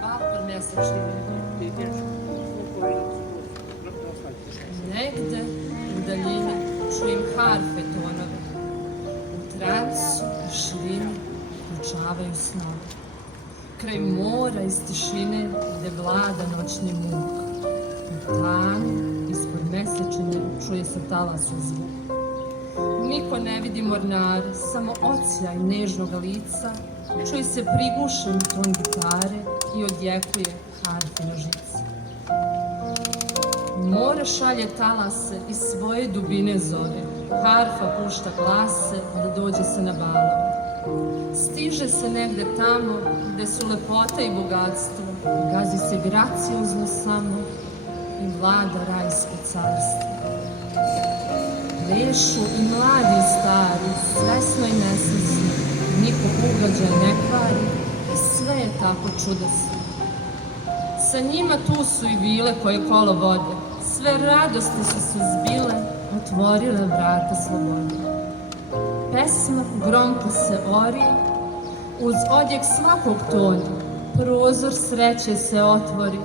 Balkon mesečni. Negde u daljini čujem harfe tonove. U transu i širini proučavaju snove. Kraj mora iz tišine gde vlada noćni muk. U tanu ispod mesečine čuje se talasan zvuk. Niko ne vidi mornare, samo odsjaj nežnog lica, čuje se prigušen ton gitare i odjekuje harfina žica. More šalje talase iz svoje dubine zove, harfa pušta glase da dođe se na balove. Stiže se negde tamo gde su lepota i bogatstvo, gazi se graciozno samo i vlada rajsko carstvo. Plešu i mladi i stari, svesno i nesvesno, niko ugađaj ne kvari i sve je tako čudesno. Sa njima tu su i vile koje kolo vode, sve radosti su se zbile, otvorile vrata slobode. Pesma gromko se ori, uz odjek svakog tona, prozor sreće se otvori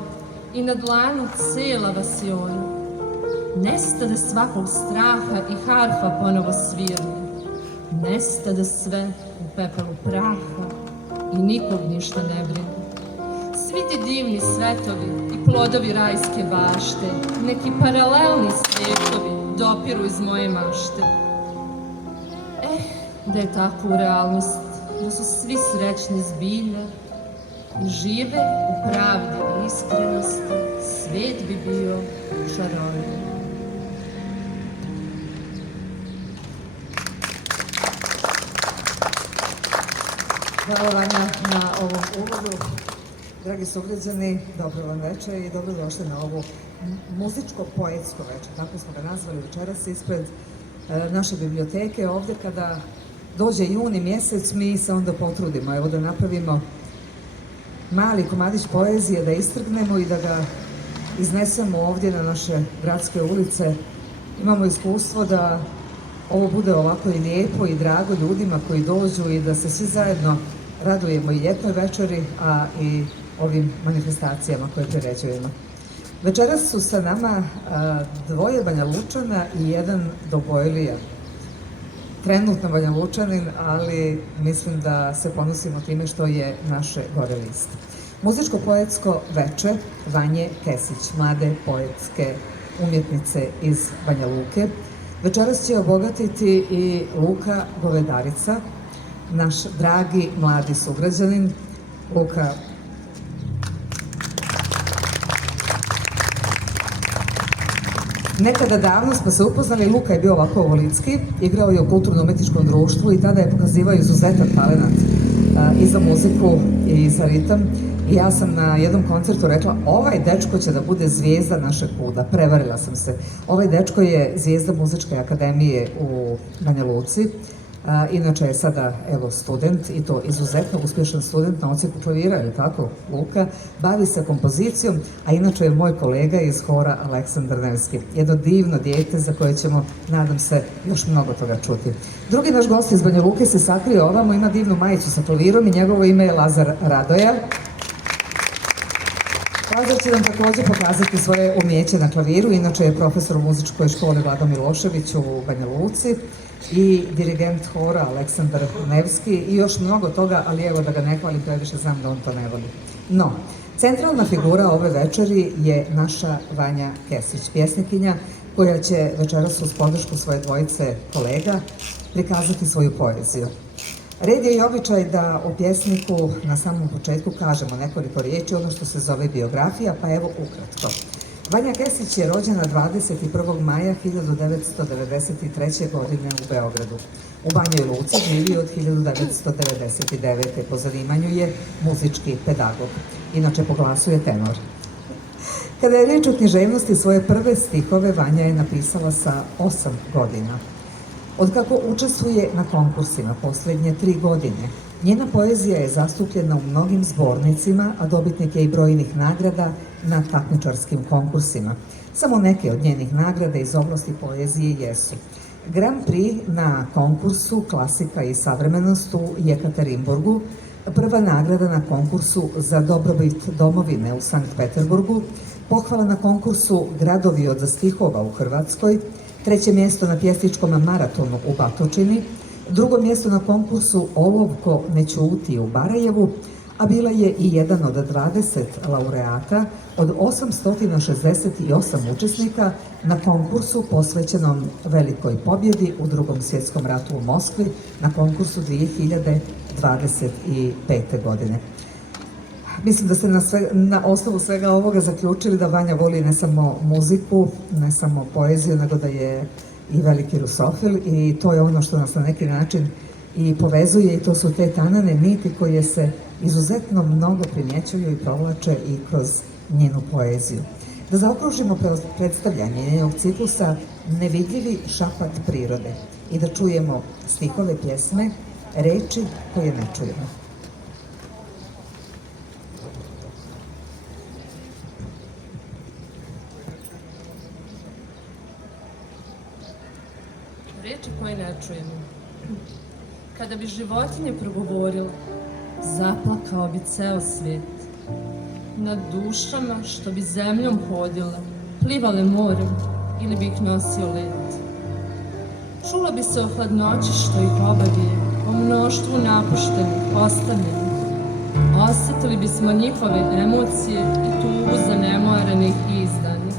i na dlanu cela vasiona. Nestade svakog straha i harfa ponovo svirne. Nestade sve u pepelu praha i nikog ništa ne brine. Svi ti divni svetovi i plodovi rajske bašte, neki paralelni svjetovi dopiru iz moje mašte. Da je tako u realnosti, da su svi srećni zbilja i žive u pravdi i iskrenosti, svet bi bio čarovniji. Hvala Vanja na ovom uvodu. Dragi sugrađani, dobro vam večer i dobrodošli na ovo muzičko-poetsko večer. Tako smo ga nazvali večeras ispred naše biblioteke. Ovdje kada dođe juni mjesec, mi se onda potrudimo, evo da napravimo mali komadić poezije, da istrgnemo i da ga iznesemo ovdje na naše gradske ulice. Imamo iskustvo da ovo bude ovako i lijepo i drago ljudima koji dođu i da se svi zajedno radujemo i ljetnoj večeri, a i ovim manifestacijama koje priređujemo. Večeras su sa nama dvoje Banja Lučana i jedan Dobojlija. Trenutno Banja Lučanin, ali mislim da se ponosimo time što je naše gore list. Muzičko-poetsko veče Vanje Kesić, mlade poetske umjetnice iz Banja Luke. Večeras će obogatiti i Luka Govedarica, naš dragi mladi sugrađanin. Luka, nekada davno smo se upoznali, Luka je bio ovako ovolitski, igrao je u kulturno-umetničkom društvu i tada je pokazivao izuzetan talenat i za muziku i za ritam. I ja sam na jednom koncertu rekla, ovaj dečko će da bude zvijezda našeg puda. Prevarila sam se. Ovaj dečko je zvijezda Muzičke akademije u Banja Luci. Inače je sada, evo, student, i to izuzetno uspješan student na odsjeku klavira, je li tako, Luka? Bavi se kompozicijom, a inače je moj kolega iz hora Aleksandar Nevski. Jedno divno dijete za koje ćemo, nadam se, još mnogo toga čuti. Drugi naš gost iz Banja Luke se sakrio ovamo, ima divnu majicu sa klavirom i njegovo ime je Lazar Radoja. Lazar će nam također pokazati svoje umjeće na klaviru, inače je profesor u muzičkoj školi Vlado Milošević u Banja Luci i dirigent hora Aleksandar Nevski i još mnogo toga, ali evo da ga ne hvalim previše, znam da on to ne voli. No, centralna figura ove večeri je naša Vanja Kesić, pjesnikinja koja će večeras uz podršku svoje dvojice kolega prikazati svoju poeziju. Red je i običaj da o pjesniku na samom početku kažemo nekoliko riječi, ono što se zove biografija, pa evo ukratko. Vanja Kesić je rođena 21. maja 1993. godine u Beogradu. U Banjoj Luci živi od 1999. Po zanimanju je muzički pedagog. Inače po glasu je tenor. Kada je riječ o književnosti, svoje prve stihove Vanja je napisala sa 8 godina. Otkako učestvuje na konkursima posljednje 3 godine, njena poezija je zastupljena u mnogim zbornicima, a dobitnik je i brojnih nagrada na takmičarskim konkursima. Samo neke od njenih nagrada iz oblasti poezije jesu Grand Prix na konkursu Klasika i savremenost u Jekaterinburgu, prva nagrada na konkursu za dobrobit domovine u Sankt Peterburgu, pohvala na konkursu Gradovi od stihova u Hrvatskoj, treće mjesto na pjesničkom maratonu u Batočini, drugo mjesto na konkursu Olovko ne ćuti u Barajevu, a bila je i jedan od 20 laureata od 868 učesnika na konkursu posvećenom velikoj pobjedi u Drugom svjetskom ratu u Moskvi, na konkursu 2025. godine. Mislim da ste na osnovu svega ovoga zaključili da Vanja voli ne samo muziku, ne samo poeziju, nego da je i veliki rusofil i to je ono što nas na neki način i povezuje i to su te tanane niti koje se izuzetno mnogo primjećuju i provlače i kroz njenu poeziju. Da zaokružimo predstavljanje njenog ciklusa Nevidljivi šapat prirode i da čujemo stihove pjesme, reči koje ne čujemo. Reči koje ne čujemo. Kada bi životinje progovorile, zaplakao bi ceo svijet. Nad dušama što bi zemljom hodile, plivale morem ili bi ih nosio led. Čulo bi se o hladnoći što ih obavije, o mnoštvu napuštenih, ostavljenih. Osjetili bismo njihove emocije i tugu zanemorenih i izdanih.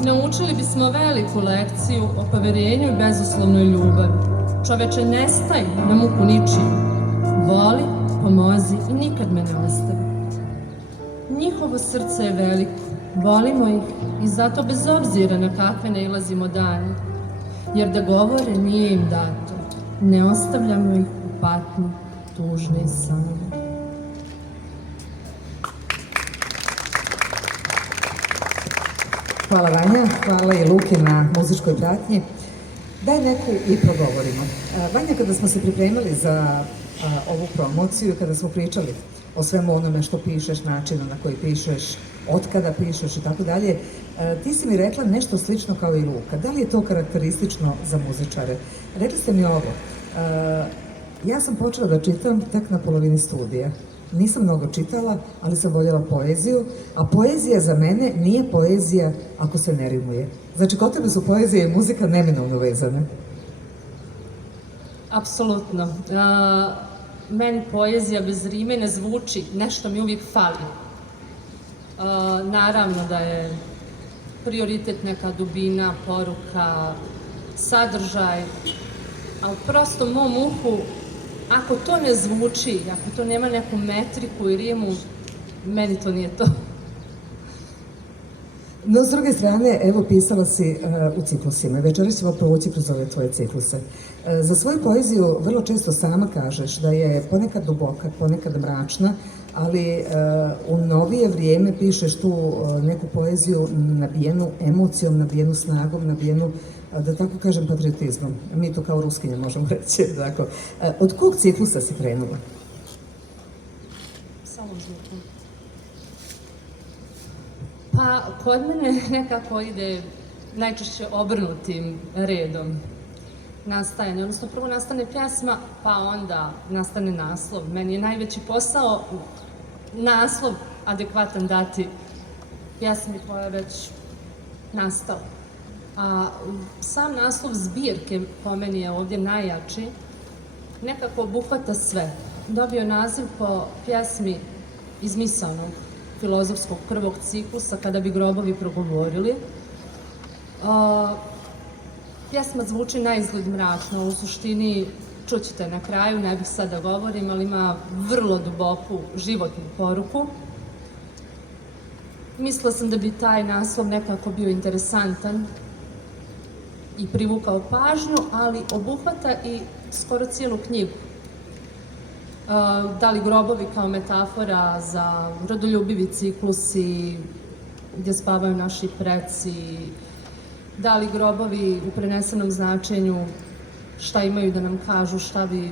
Naučili bismo veliku lekciju o poverenju i bezuslovnoj ljubavi. Čoveče, ne staj na muku ničiju. Voli, pomozi i nikad me ne ostavi. Njihovo srce je veliko, volimo ih i zato bez obzira na kakve nailazimo dane. Jer da govore nije im dato, ne ostavljamo ih u patnji, tužne i same. Hvala Vanja, hvala i Luki na muzičkoj pratnji. Daj neku i progovorimo. Vanja, kada smo se pripremali za ovu promociju, kada smo pričali o svemu onome što pišeš, načinu na koji pišeš, od kada pišeš i tako dalje, ti si mi rekla nešto slično kao i Luka. Da li je to karakteristično za muzičare? Rekli ste mi ovo, ja sam počela da čitam tek na polovini studija. Nisam mnogo čitala, ali sam voljela poeziju, a poezija za mene nije poezija ako se ne rimuje. Znači, kod tebe su poezija i muzika neminovno vezane. Apsolutno. Meni poezija bez rime ne zvuči, nešto mi uvijek fali. Naravno da je prioritet neka dubina, poruka, sadržaj, ali prosto mom uhu, ako to ne zvuči, ako to nema neku metriku i rimu, meni to nije to. No, s druge strane, evo, pisala si u ciklusima. Večeras ćemo provući kroz ove tvoje cikluse. Za svoju poeziju vrlo često sama kažeš da je ponekad duboka, ponekad mračna, ali u novije vrijeme pišeš tu neku poeziju nabijenu emocijom, nabijenu snagom, nabijenu, da tako kažem, patriotizmom. Mi to kao ruskinje možemo reći. Dakle. Od kog ciklusa si krenula? Samo zvukom. Pa, kod mene nekako ide najčešće obrnutim redom nastajanje. Odnosno, prvo nastane pjesma, pa onda nastane naslov. Meni je najveći posao naslov adekvatan dati pjesmi koja je već nastala. A sam naslov zbirke, po meni je ovdje najjači, nekako obuhvata sve. Dobio naziv po pjesmi iz misaonog filozofskog prvog ciklusa, Kada bi grobovi progovorili. Pjesma zvuči naizgled mračno, u suštini čućete na kraju, ne bih sad da govorim, ali ima vrlo duboku životnu poruku. Mislila sam da bi taj naslov nekako bio interesantan i privukao pažnju, ali obuhvata i skoro cijelu knjigu. Da li grobovi kao metafora za rodoljubivi ciklusi gdje spavaju naši preci, da li grobovi u prenesenom značenju šta imaju da nam kažu, šta bi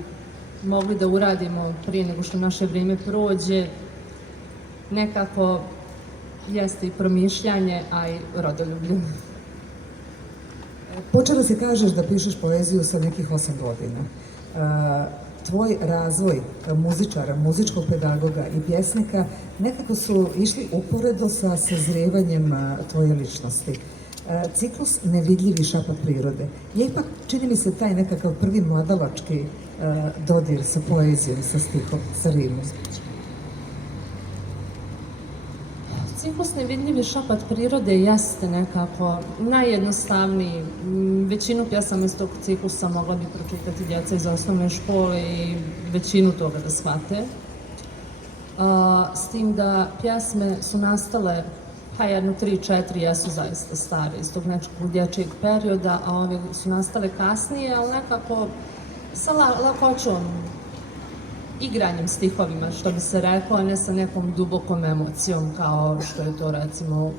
mogli da uradimo prije nego što naše vrijeme prođe, nekako jeste i promišljanje, a i rodoljublje. Počela si kažeš da pišeš poeziju sa nekih 8 godina. Tvoj razvoj muzičara, muzičkog pedagoga i pjesnika nekako su išli uporedo sa sazrijevanjem tvoje ličnosti. Ciklus Nevidljivi šapat prirode je ipak, čini mi se, taj nekakav prvi mladalački dodir sa poezijom, sa stihom, sa rimom. Ciklus Nevidljivi šapat prirode jeste nekako najjednostavniji. Većinu pjesama iz tog ciklusa mogla bi pročitati djeca iz osnovne škole i većinu toga da shvate. S tim da pjesme su nastale, pa jedno 3-4 jesu zaista stare iz tog nekog dječjeg perioda, a ove su nastale kasnije, ali nekako sa lakoćom, igranjem stihovima, što bi se reklo, a ne sa nekom dubokom emocijom, kao što je to recimo u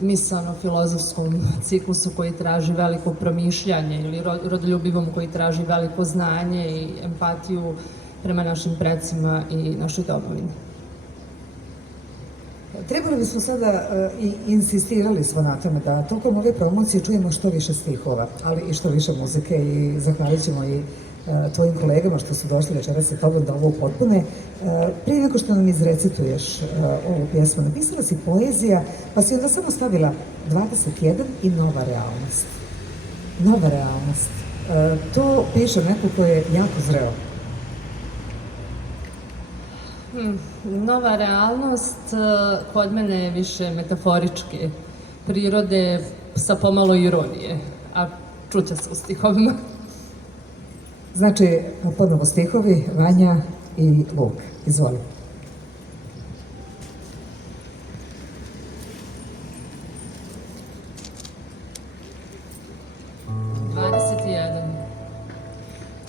misaono-filozofskom ciklusu koji traži veliko promišljanje ili rodoljubivom koji traži veliko znanje i empatiju prema našim precima i našoj domovini. Trebali bismo sada i insistirali smo na tome da tokom ove promocije čujemo što više stihova, ali i što više muzike i zahvalit ćemo i tvojim kolegama što su došli večeras sa tobom da ovo upotpune. Prije nego što nam izrecituješ ovu pjesmu, napisala si poezija, pa si onda samo stavila 21 i nova realnost. Nova realnost. To piše neko ko je jako zreo. Nova realnost kod mene je više metaforičke prirode sa pomalo ironije, a čuće se u stihovima. Znači, ponovo stihovi, Vanja i Vuk. Izvoli.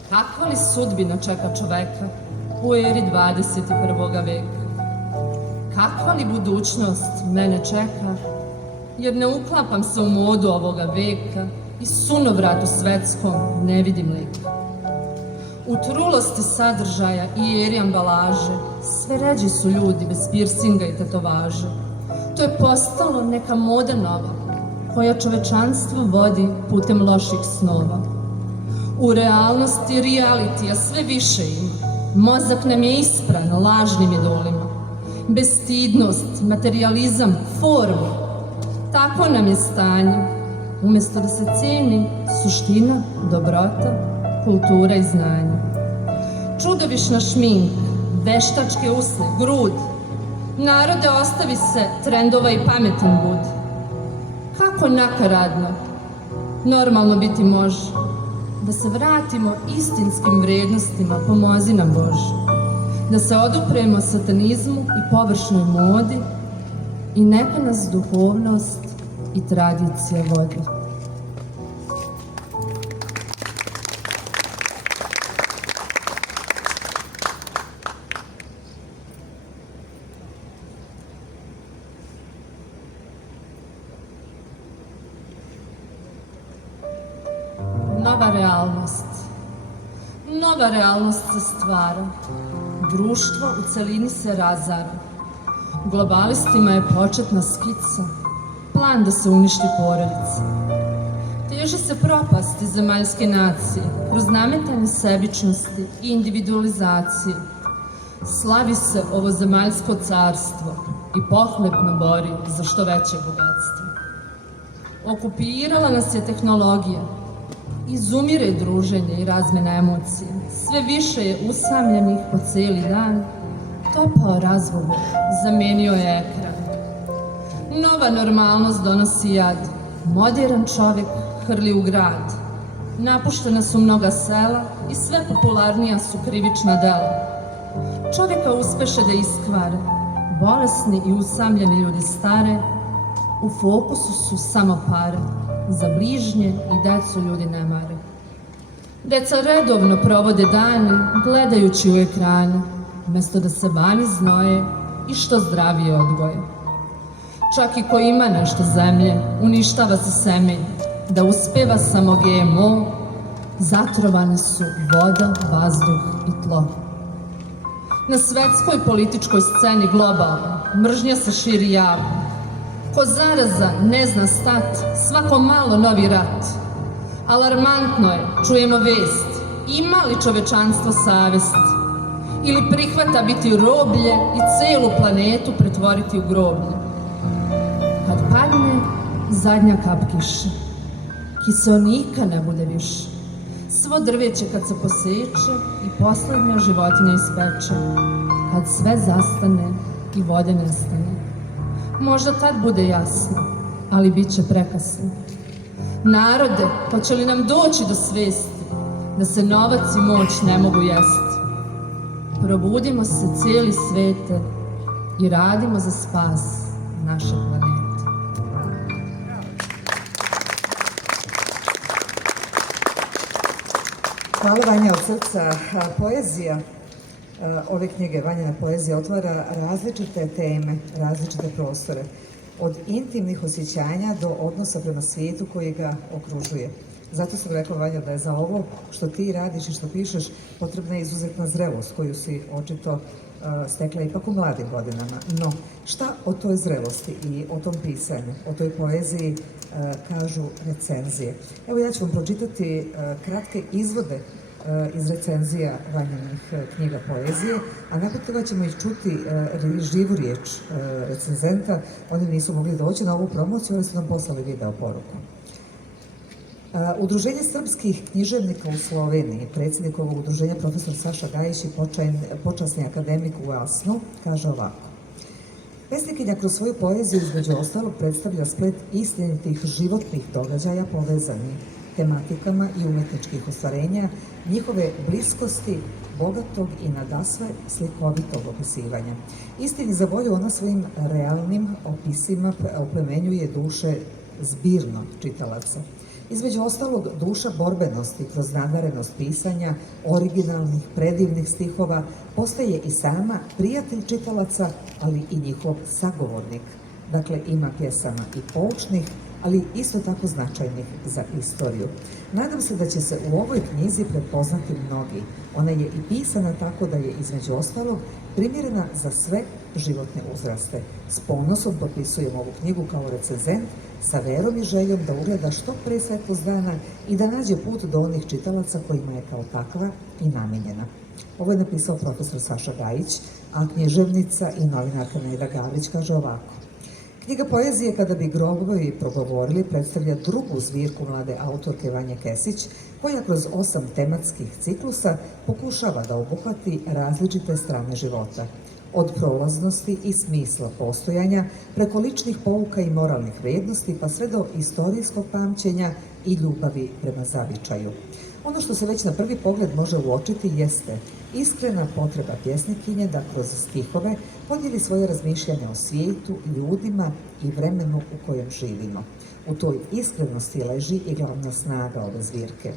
Kakva li sudbina čeka čoveka u eri 21. veka? Kakva li budućnost mene čeka? Jer ne uklapam se u modu ovoga veka i sunovratu svetskom ne vidim lika. U trulosti sadržaja i eri ambalaže sve ređi su ljudi bez pirsinga i tetovaže. To je postalo neka moda nova koja čovečanstvo vodi putem loših snova. U realnosti realitija sve više ima. Mozak nam je ispran lažnim idolima. Bestidnost, materijalizam, forma. Tako nam je stanje. Umjesto da se cijeni suština, dobrota, kultura i znanje. Čudovišna šminka, veštačke usne, grud. Narode, ostavi se trendova i pametan bud. Kako nakaradno normalno biti može? Da se vratimo istinskim vrednostima, pomozi nam Bože. Da se odupremo satanizmu i površnoj modi i neka nas duhovnost i tradicija vodi. Nova realnost. Nova realnost se stvara. Društvo u celini se razara. Globalistima je početna skica, plan da se uništi porodica. Teži se propasti zemaljske nacije kroz nametanje sebičnosti i individualizacije. Slavi se ovo zemaljsko carstvo i pohlepno bori za što veće bogatstvo. Okupirala nas je tehnologija, izumire druženje i razmena emocije. Sve više je usamljenih po cijeli dan, topao razgovor, zamenio je ekran. Nova normalnost donosi jad, modern čovjek hrli u grad. Napuštena su mnoga sela i sve popularnija su krivična dela. Čovjeka uspeše da iskvare, bolesni i usamljeni ljudi stare, u fokusu su samo pare, za bližnje i decu ljudi ne mare. Deca redovno provode dane gledajući u ekrane, umjesto da se vani znoje i što zdravije odgoje. Čak i ko ima nešto zemlje, uništava se semenje, da uspeva samo GMO, zatrovane su voda, vazduh i tlo. Na svetskoj političkoj sceni globalno mržnja se širi javno. Ko zaraza ne zna stat, svako malo novi rat. Alarmantno je, čujemo vest, ima li čovečanstvo savest? Ili prihvata biti roblje i celu planetu pretvoriti u groblje? Kad padne zadnja kap kiše, kiseonika ne bude više. Svo drveće kad se poseče i poslednja životinja ispeče. Kad sve zastane i vode nestane. Možda tad bude jasno, ali bit će prekasno. Narode, hoće li nam doći do svesti da se novac i moć ne mogu jesti? Probudimo se cijeli svete i radimo za spas naše planete. Hvala Vanja od srca. Poezija ove knjige, Vanjina poezija, otvara različite teme, različite prostore. Od intimnih osjećanja do odnosa prema svijetu koji ga okružuje. Zato sam rekla, Vanja, da je za ovo što ti radiš i što pišeš potrebna je izuzetna zrelost koju si očito stekla ipak u mladim godinama. No, šta o toj zrelosti i o tom pisanju, o toj poeziji kažu recenzije? Evo, ja ću vam pročitati kratke izvode iz recenzija Vanjinih knjiga poezije, a nakon toga ćemo ih čuti živu riječ recenzenta. Oni nisu mogli doći na ovu promociju, ali su nam poslali video poruku. Udruženje srpskih književnika u Sloveniji, predsjednik ovog udruženja profesor Saša Gajić i počasni akademik u Asnu, kaže ovako. Pesnikinja kroz svoju poeziju između ostalog predstavlja splet istinitih životnih događaja povezanih tematikama i umetničkih ostvarenja, njihove bliskosti, bogatog i nadasve slikovitog opisivanja. Istini za volju ona svojim realnim opisima oplemenjuje duše zbirno čitalaca. Između ostalog, duša borbenosti kroz nadarenost pisanja, originalnih, predivnih stihova, postaje i sama prijatelj čitalaca, ali i njihov sagovornik. Dakle, ima pjesama i poučnih, ali isto tako značajnih za istoriju. Nadam se da će se u ovoj knjizi prepoznati mnogi. Ona je i pisana tako da je, između ostalog, primjerena za sve životne uzraste. S ponosom potpisujem ovu knjigu kao recenzent, sa verom i željom da ugleda što pre svetlost dana i da nađe put do onih čitalaca kojima je kao takva i namenjena. Ovo je napisao profesor Saša Gajić, a književnica i novinarka Neda Gavrić kaže ovako. Knjiga poezije Kada bi grobovi progovorili predstavlja drugu zbirku mlade autorke Vanje Kesić, koja kroz 8 tematskih ciklusa pokušava da obuhvati različite strane života. Od prolaznosti i smisla postojanja, preko ličnih pouka i moralnih vrijednosti, pa sve do istorijskog pamćenja i ljubavi prema zavičaju. Ono što se već na prvi pogled može uočiti jeste iskrena potreba pjesnikinje da kroz stihove podijeli svoje razmišljanja o svijetu, ljudima i vremenu u kojem živimo. U toj iskrenosti leži i glavna snaga ove zbirke.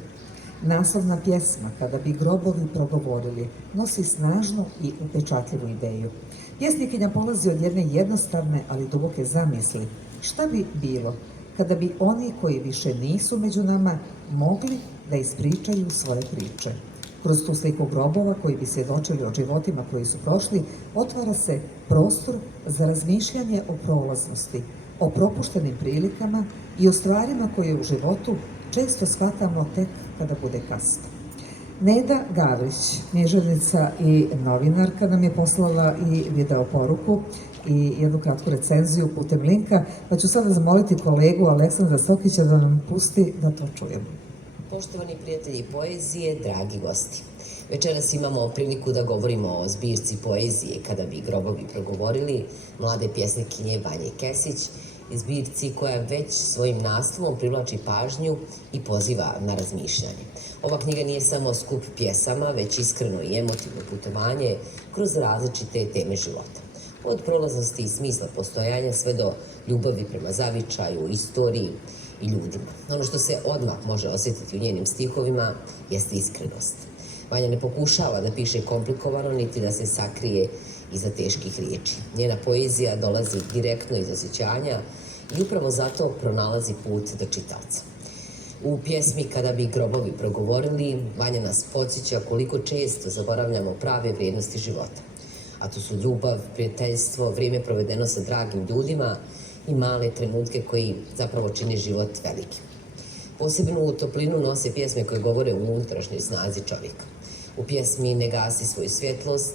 Naslovna pjesma Kada bi grobovi progovorili nosi snažnu i upečatljivu ideju. Pjesnikinja polazi od jedne jednostavne, ali duboke zamisli. Šta bi bilo kada bi oni koji više nisu među nama mogli da ispričaju svoje priče? Kroz tu sliku grobova koji bi svjedočili o životima koji su prošli, otvara se prostor za razmišljanje o prolaznosti, o propuštenim prilikama i o stvarima koje u životu često shvatamo tek kada bude kasno. Neda Gavrić, književnica i novinarka, nam je poslala i video poruku i jednu kratku recenziju putem linka, pa ću sada zamoliti kolegu Aleksandra Stokića da nam pusti da to čujemo. Poštovani prijatelji poezije, dragi gosti. Večeras imamo priliku da govorimo o zbirci poezije Kada bi grobovi progovorili, mlade pjesnikinje Vanje Kesić, i zbirci koja već svojim naslovom privlači pažnju i poziva na razmišljanje. Ova knjiga nije samo skup pjesama, već iskreno i emotivno putovanje kroz različite teme života. Od prolaznosti i smisla postojanja sve do ljubavi prema zavičaju, istoriji i ljudima. Ono što se odmah može osjetiti u njenim stihovima jeste iskrenost. Vanja ne pokušava da piše komplikovano, niti da se sakrije iza teških riječi. Njena poezija dolazi direktno iz osjećanja i upravo zato pronalazi put do čitaoca. U pjesmi Kada bi grobovi progovorili, Vanja nas podsjeća koliko često zaboravljamo prave vrijednosti života. A to su ljubav, prijateljstvo, vrijeme provedeno sa dragim ljudima i male trenutke koji zapravo čine život velikim. Posebnu toplinu nose pjesme koje govore o unutrašnjoj snazi čovjeka. U pjesmi Ne gasi svoju svjetlost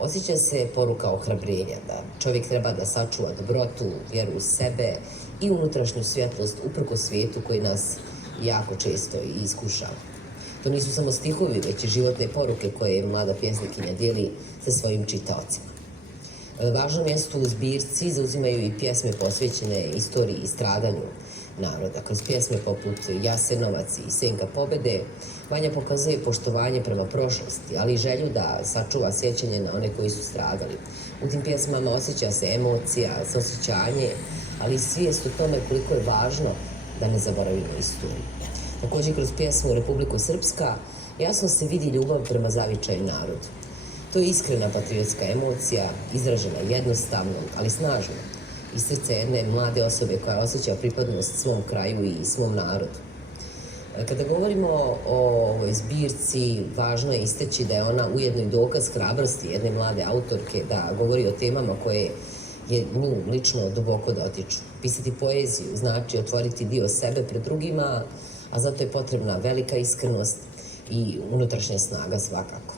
osjeća se poruka ohrabrenja, da čovjek treba da sačuva dobrotu, vjeru u sebe i unutrašnju svjetlost uprkos svijetu koji nas jako često i iskušava. To nisu samo stihovi, već i životne poruke koje mlada pjesnikinja dijeli sa svojim čitaocima. Važno mjesto u zbirci zauzimaju i pjesme posvećene istoriji i stradanju naroda. Kroz pjesme poput Jasenovac i Senka pobede, Vanja pokazuje poštovanje prema prošlosti, ali i želju da sačuva sjećanje na one koji su stradali. U tim pjesmama osjeća se emocija, saosjećanje, ali i svijest o tome koliko je važno da ne zaboravimo istoriju. Također, kroz pjesmu Republiku Srpska jasno se vidi ljubav prema zavičaju narodu. To je iskrena patriotska emocija, izražena jednostavno, ali snažno, iz srca jedne mlade osobe koja osjeća pripadnost svom kraju i svom narodu. Kada govorimo o ovoj zbirci, važno je istaći da je ona ujedno i dokaz hrabrosti jedne mlade autorke da govori o temama koje je nju lično duboko dotiču. Pisati poeziju znači otvoriti dio sebe pred drugima, a zato je potrebna velika iskrenost i unutrašnja snaga svakako.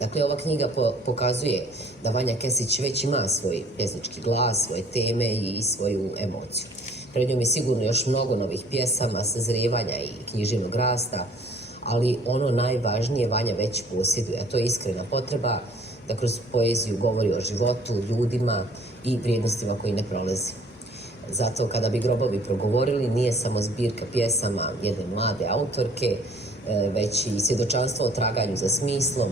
Dakle, ova knjiga pokazuje da Vanja Kesić već ima svoj pjesnički glas, svoje teme i svoju emociju. Pred njom je sigurno još mnogo novih pjesama, sazrijevanja i književnog rasta, ali ono najvažnije Vanja već posjeduje, a to je iskrena potreba da kroz poeziju govori o životu, ljudima i vrijednostima koji ne prolazi. Zato kada bi grobovi progovorili nije samo zbirka pjesama jedne mlade autorke, već i svjedočanstvo o traganju za smislom,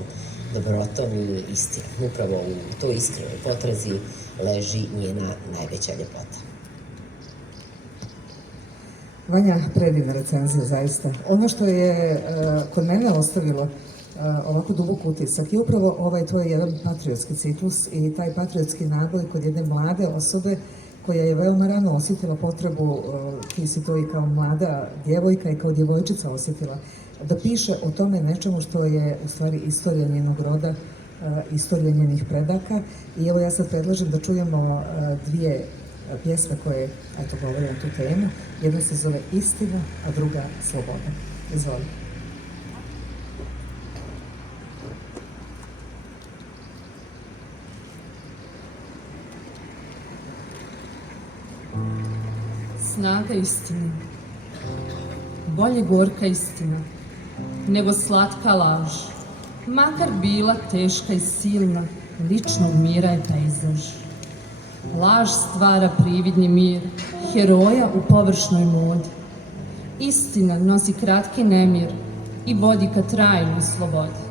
dobrotom i istinom. Upravo u toj iskrenoj potrazi leži njena najveća ljepota. Vanja, predivna recenzija, zaista. Ono što je kod mene ostavilo ovako dubok utisak je upravo ovaj tvoj jedan patriotski ciklus i taj patriotski naboj kod jedne mlade osobe koja je veoma rano osjetila potrebu, ti si to i kao mlada djevojka i kao djevojčica osjetila, da piše o tome nečemu što je u stvari istorija njenog roda, istorija njenih predaka. I evo ja sad predlažem da čujemo dvije pjesme koje, eto, govore o tu temu. Jedna se zove Istina, a druga Sloboda. Izvoli. Snaga istine, bolje gorka istina, nego slatka laž, makar bila teška i silna, ličnog mira je pejzaž. Laž stvara prividni mir, heroja u površnoj modi. Istina nosi kratki nemir i vodi ka trajnoj slobodi.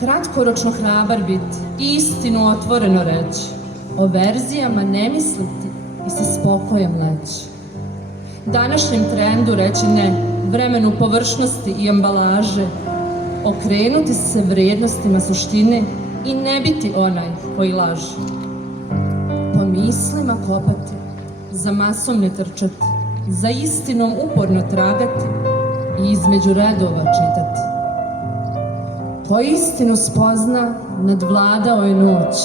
Kratkoročno hrabar biti i istinu otvoreno reći, o verzijama ne misliti i sa spokojem leći. Današnjem trendu reći ne, vremenu površnosti i ambalaže, okrenuti se vrijednostima suštine i ne biti onaj koji laže. Po mislima kopati, za masom ne trčati, za istinom uporno tragati i između redova čitati. Ko istinu spozna, nadvladao je noć,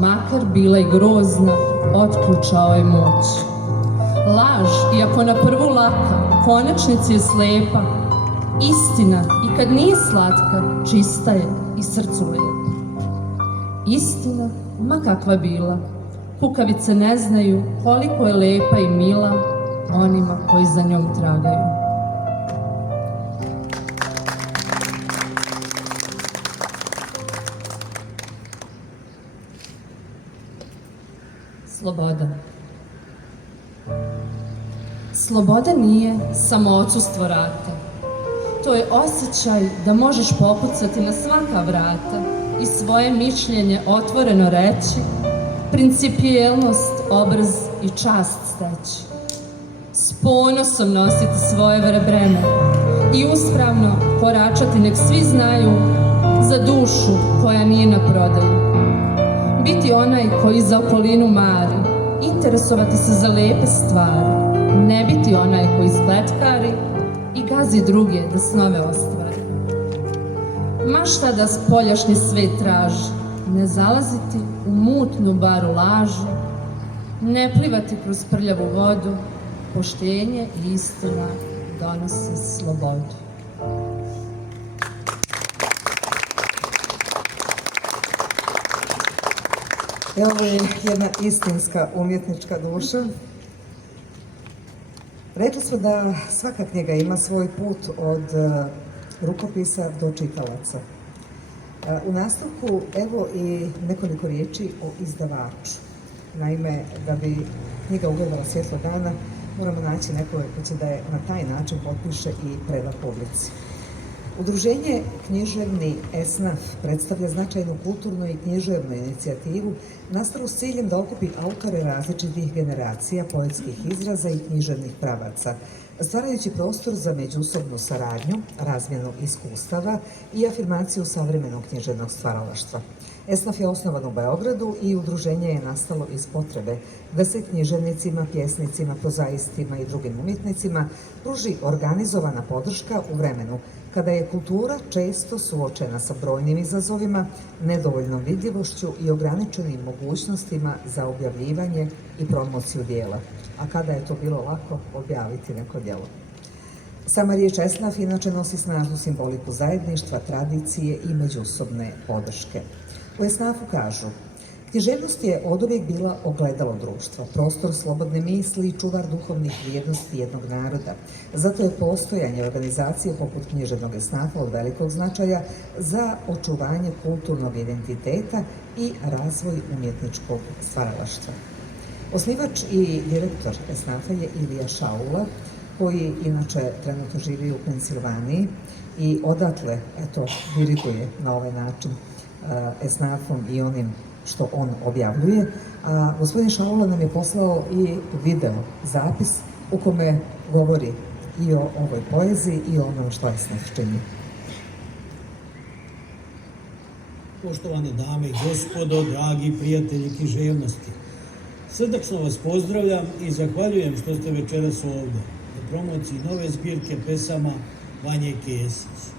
makar bila i grozna, otključao je moć. Laž, iako na prvu laka, u konačnici je slepa. Istina, i kad nije slatka, čista je i srcu lijepa. Istina, ma kakva bila, kukavice ne znaju koliko je lepa i mila onima koji za njom tragaju. Sloboda. Sloboda nije samo odsustvo rata. To je osjećaj da možeš pokucati na svaka vrata i svoje mišljenje otvoreno reći, principijelnost, obraz i čast steći. S ponosom nositi svoje breme i uspravno koračati, nek svi znaju, za dušu koja nije na prodaju. Biti onaj koji za okolinu mari, interesovati se za lepe stvari, ne biti onaj koji spletkari i gazi druge da snove ostvari. Ma šta da spoljašnji svet traži, ne zalaziti u mutnu baru laži ne plivati kroz prljavu vodu, poštenje i istina donose slobodu. Ovo je jedna istinska umjetnička duša. Rekli smo da svaka knjiga ima svoj put od rukopisa do čitalaca. U nastavku evo i nekoliko riječi o izdavaču. Naime, da bi knjiga ugledala svjetlo dana, moramo naći nekoga ko će da je na taj način potpiše i preda publici. Udruženje Književni Esnaf predstavlja značajnu kulturnu i književnu inicijativu nastalu s ciljem da okupi autore različitih generacija poetskih izraza i književnih pravaca, stvarajući prostor za međusobnu saradnju, razmjenu iskustava i afirmaciju savremenog književnog stvaralaštva. Esnaf je osnovan u Beogradu i udruženje je nastalo iz potrebe da se književnicima, pjesnicima, prozaistima i drugim umjetnicima pruži organizovana podrška u vremenu kada je kultura često suočena sa brojnim izazovima, nedovoljnom vidljivošću i ograničenim mogućnostima za objavljivanje i promociju dijela. A kada je to bilo lako objaviti neko djelo. Sama riječ esnaf inače nosi snažnu simboliku zajedništva, tradicije i međusobne podrške. U esnafu kažu: književnost je oduvijek bila ogledalo društva, prostor slobodne misli i čuvar duhovnih vrijednosti jednog naroda. Zato je postojanje organizacije poput književnog esnafa od velikog značaja za očuvanje kulturnog identiteta i razvoj umjetničkog stvaralaštva. Osnivač i direktor esnafa je Ilija Šaula, koji inače trenutno živi u Pensilvaniji i odatle, diriguje na ovaj način esnafom i onim što on objavljuje. A gospodin Šaula nam je poslao i video zapis u kome govori i o ovoj poeziji i o onom što esnaf čini. Poštovane dame i gospodo, dragi prijatelji književnosti, srdačno vas pozdravljam i zahvaljujem što ste večeras ovdje na promociji nove zbirke pesama Vanje Kesić,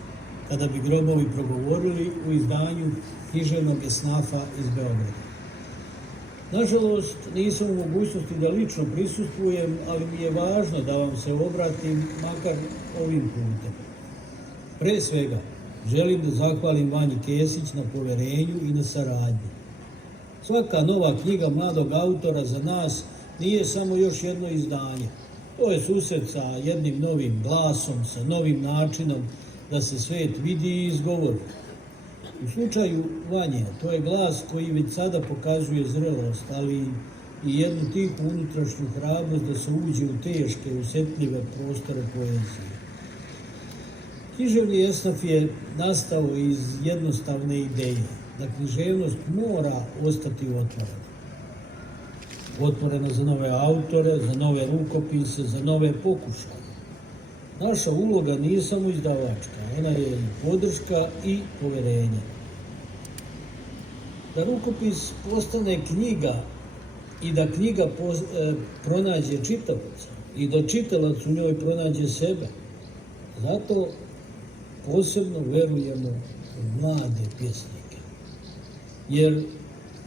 Kada bi grobovi progovorili, u izdanju književnog esnafa iz Beograda. Nažalost, nisam u mogućnosti da lično prisustvujem, ali mi je važno da vam se obratim makar ovim putem. Pre svega, želim da zahvalim Vanji Kesić na poverenju i na saradnji. Svaka nova knjiga mladog autora za nas nije samo još jedno izdanje. To je susret sa jednim novim glasom, sa novim načinom da se svet vidi i izgovori. U slučaju Vanje, to je glas koji već sada pokazuje zrelost, ali i jednu tihu unutrašnju hrabrost da se uđe u teške i osjetljive prostore poezije. Književni esnaf je nastao iz jednostavne ideje da književnost mora ostati otvorena. Otvorena za nove autore, za nove rukopise, za nove pokušaje. Naša uloga nije samo izdavačka, ona je i podrška i poverenje. Da rukopis postane knjiga i da knjiga pronađe čitalaca i da čitalac u njoj pronađe sebe. Zato posebno verujemo u mlade pjesnike. Jer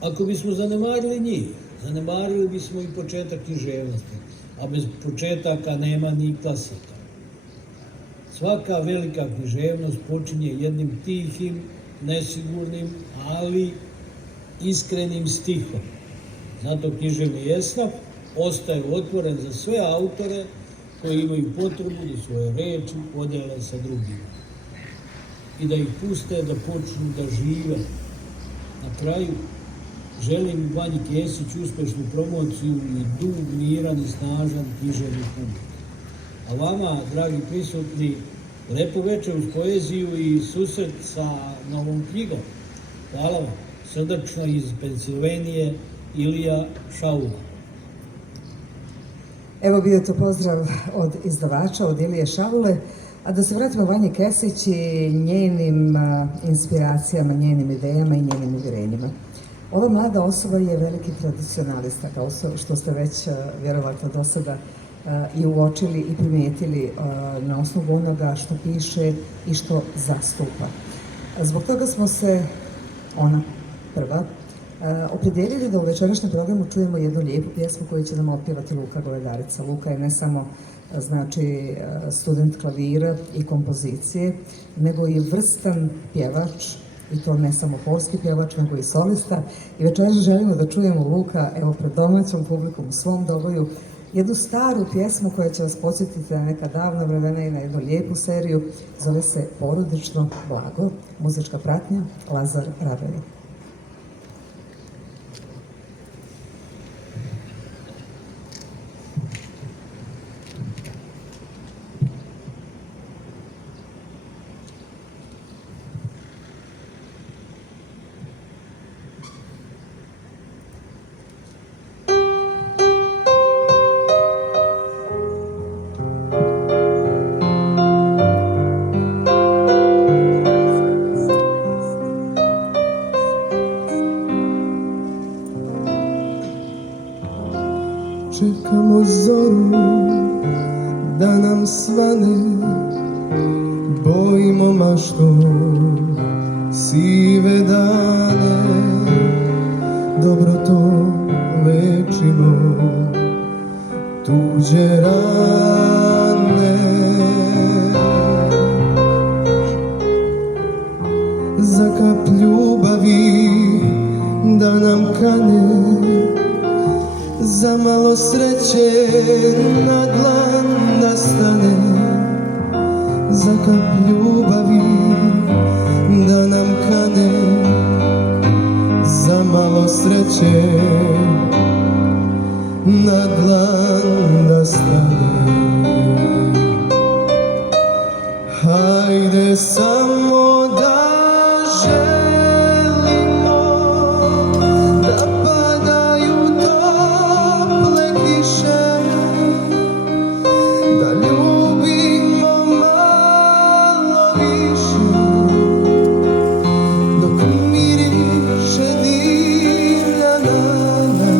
ako bismo zanemarili njih, zanemarili bismo i početak književnosti, a bez početaka nema ni klasika. Svaka velika književnost počinje jednim tihim, nesigurnim, ali iskrenim stihom. Zato književni esnaf ostaje otvoren za sve autore koji imaju potrebu da svoje reči podele sa drugima i da ih puste da počnu da žive. Na kraju želim Vanji Kesić uspešnu promociju i dug, miran i snažan književni put. A vama, dragi prisutni, lepo večer uz poeziju i susret sa novom knjigom. Hvala vam. Srdačno iz Pensilvanije, Ilija Šaula. Evo bio to pozdrav od izdavača, od Ilije Šaule. A da se vratimo Vanji Kesić i njenim inspiracijama, njenim idejama i njenim uvjerenjima. Ova mlada osoba je veliki tradicionalista, kao što ste već vjerovatno do sada i uočili i primijetili na osnovu onoga što piše i što zastupa. Zbog toga smo se, ona prva, opredelili da u večerašnjem programu čujemo jednu lijepu pjesmu koju će nam otpjevati Luka Govedarica. Luka je ne samo znači student klavira i kompozicije, nego i vrstan pjevač, i to ne samo polski pjevač, nego i solista. I večeras želimo da čujemo Luka, evo, pred domaćom publikom u svom doboju, jednu staru pjesmu koja će vas podsjetiti na neka davna vremena i na jednu lijepu seriju. Zove se Porodično blago, muzička pratnja Lazar Ravelj. Čekamo zoru da nam svane, bojimo maštom sive dane. Dobro to lečimo tuđe rane. Za kap ljubavi da nam kane, za malo sreće na dlan da stane. Za kap ljubavi da nam kane, za malo sreće na dlan da stane. Hajde samo da želimo da padaju tople kiše, da ljubimo malo više, dok miriše divlja nada,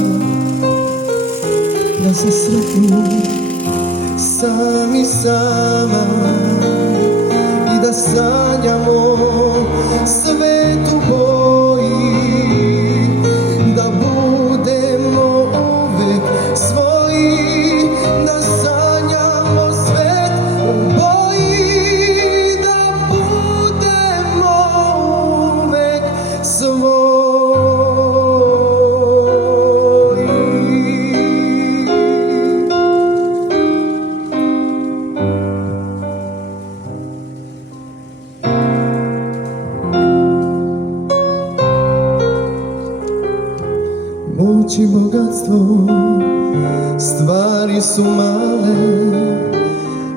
da se sretnu sami sama i da sanjamo svetu boji, da budemo uvek svoji, da sanjamo svet u boji, da budemo uvek svoji. Moć i bogatstvo stvari su male,